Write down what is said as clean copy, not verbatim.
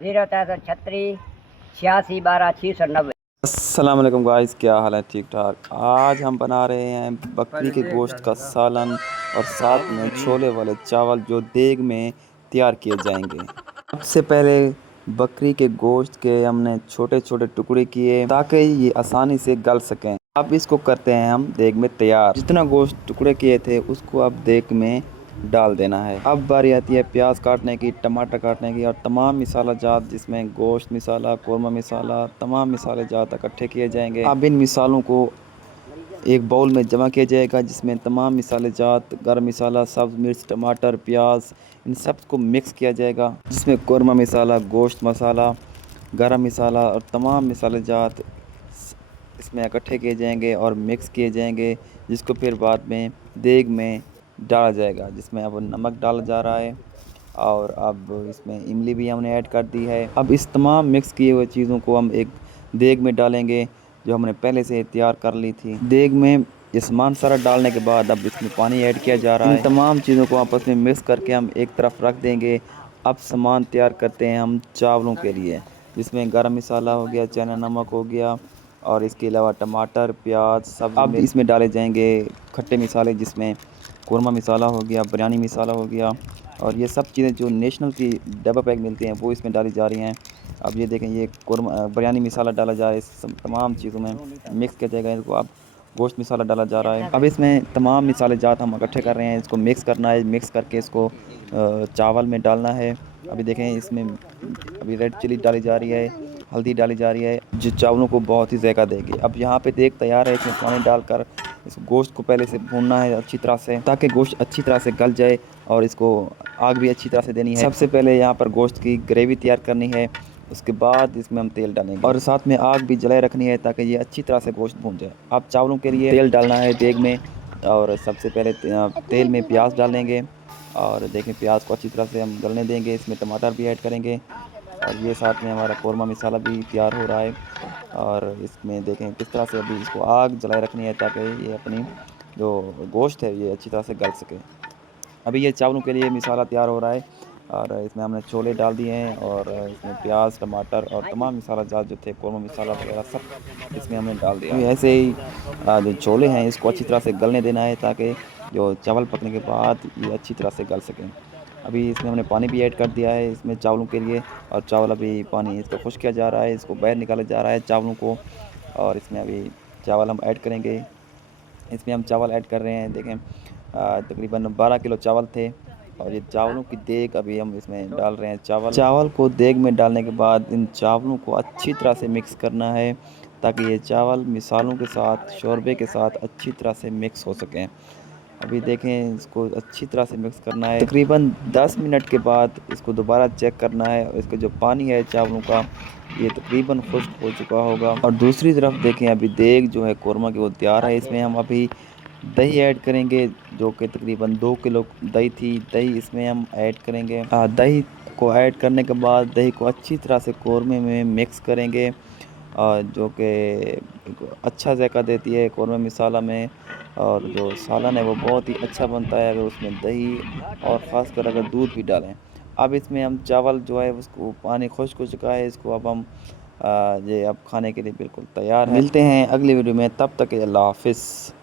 07 36 12 690। अस्सलाम वालेकुम गाइस, क्या हाल है? ठीक ठाक। आज हम बना रहे हैं बकरी के गोश्त का सालन और साथ में छोले वाले चावल जो देग में तैयार किए जाएंगे। सबसे पहले बकरी के गोश्त के हमने छोटे छोटे टुकड़े किए ताकि ये आसानी से गल सकें। अब इसको करते हैं हम देग में तैयार। जितना गोश्त टुकड़े किए थे उसको अब देग में डाल देना है। अब बारी आती है प्याज काटने की, टमाटर काटने की और तमाम मसाला जात जिसमें गोश्त मसाला, कौरमा मसाला, तमाम मसाले जात इकट्ठे किए जाएंगे। अब इन मसालों को एक बाउल में जमा किया जाएगा जिसमें तमाम मसाले जात, गरम मसाला, सब्ज़ मिर्च, टमाटर, प्याज, इन सब को मिक्स किया जाएगा। जिसमें कौरमा मसाला, गोश्त मसाला, गरम मसाला और तमाम मसाले जात इसमें इकट्ठे किए जाएंगे और मिक्स किए जाएंगे, जिसको फिर बाद में देग में डाला जाएगा। जिसमें अब नमक डाला जा रहा है और अब इसमें इमली भी हमने ऐड कर दी है। अब इस तमाम मिक्स किए हुए चीज़ों को हम एक देग में डालेंगे जो हमने पहले से तैयार कर ली थी। देग में ये सामान सारा डालने के बाद अब इसमें पानी ऐड किया जा रहा है। इन तमाम चीज़ों को आपस में मिक्स करके हम एक तरफ रख देंगे। अब सामान तैयार करते हैं हम चावलों के लिए, जिसमें गरम मसाला हो गया, चना नमक हो गया और इसके अलावा टमाटर, प्याज सब। अब इसमें डाले जाएंगे खट्टे मसाले, जिसमें कौरमा मसाला हो गया, बिरयानी मसाला हो गया और ये सब चीज़ें जो नेशनल की डब्बा पैक मिलती हैं वो इसमें डाली जा रही हैं। अब ये देखें, ये कौरमा बिरयानी मसाला डाला जा रहा है। इस सब तमाम चीज़ों में मिक्स किया जाएगा इसको। अब गोश्त मसाला डाला जा रहा है। अब इसमें तमाम मसाले जात हम इकट्ठे कर रहे हैं। इसको मिक्स करना है। मिक्स करके इसको चावल में डालना है। अभी देखें, इसमें अभी रेड चिली डाली जा रही है, हल्दी डाली जा रही है जो चावलों को बहुत ही ज़ायका देगी। अब यहाँ पे देग तैयार है। इसमें पानी डालकर इस गोश्त को पहले से भूनना है अच्छी तरह से, ताकि गोश्त अच्छी तरह से गल जाए और इसको आग भी अच्छी तरह से देनी है। सबसे पहले यहाँ पर गोश्त की ग्रेवी तैयार करनी है, उसके बाद इसमें हम तेल डालेंगे और साथ में आग भी जलाए रखनी है ताकि ये अच्छी तरह से गोश्त भून जाए। अब चावलों के लिए तेल डालना है देग में और सबसे पहले तेल में प्याज डालेंगे और देखें प्याज को अच्छी तरह से हम गलने देंगे। इसमें टमाटर भी ऐड करेंगे और ये साथ में हमारा कौरमा मसाला भी तैयार हो रहा है। और इसमें देखें किस तरह से अभी इसको आग जलाए रखनी है ताकि ये अपनी जो गोश्त है ये अच्छी तरह से गल सके। अभी ये चावलों के लिए मसाला तैयार हो रहा है और इसमें हमने छोले डाल दिए हैं और इसमें प्याज, टमाटर और तमाम मसाला जात जो थे, कौरमा मसाला वगैरह सब इसमें हमने डाल दिया। ऐसे ही जो छोले हैं इसको अच्छी तरह से गलने देना है ताकि जो चावल पकने के बाद ये अच्छी तरह से गल सकें। अभी इसमें हमने पानी भी ऐड कर दिया है इसमें चावलों के लिए और चावल अभी पानी इसको खुश किया जा रहा है, इसको बाहर निकाला जा रहा है चावलों को। और इसमें अभी चावल हम ऐड करेंगे। इसमें हम चावल ऐड कर रहे हैं। देखें तकरीबन 12 किलो चावल थे और ये चावलों की देग अभी हम इसमें डाल रहे हैं। चावल को देग में डालने के बाद इन चावलों को अच्छी तरह से मिक्स करना है ताकि ये चावल मिसालों के साथ, शोरबे के साथ अच्छी तरह से मिक्स हो सकें। अभी देखें, इसको अच्छी तरह से मिक्स करना है। तकरीबन 10 मिनट के बाद इसको दोबारा चेक करना है और इसका जो पानी है चावलों का ये तकरीबन खुश्क हो चुका होगा। और दूसरी तरफ देखें, अभी देग जो है कौरमा की वो तैयार है। इसमें हम अभी दही ऐड करेंगे जो कि तकरीबन 2 किलो दही थी। दही इसमें हम ऐड करेंगे। दही को ऐड करने के बाद दही को अच्छी तरह से कौरमे में मिक्स करेंगे जो कि अच्छा जायका देती है कौरमा मसाला में। और जो सालन है वो बहुत ही अच्छा बनता है अगर उसमें दही और ख़ासकर अगर दूध भी डालें। अब इसमें हम चावल जो है उसको पानी खुश्क हो चुका है, इसको अब हम ये अब खाने के लिए बिल्कुल तैयार है। मिलते हैं अगली वीडियो में, तब तक अल्लाह हाफ़िज़।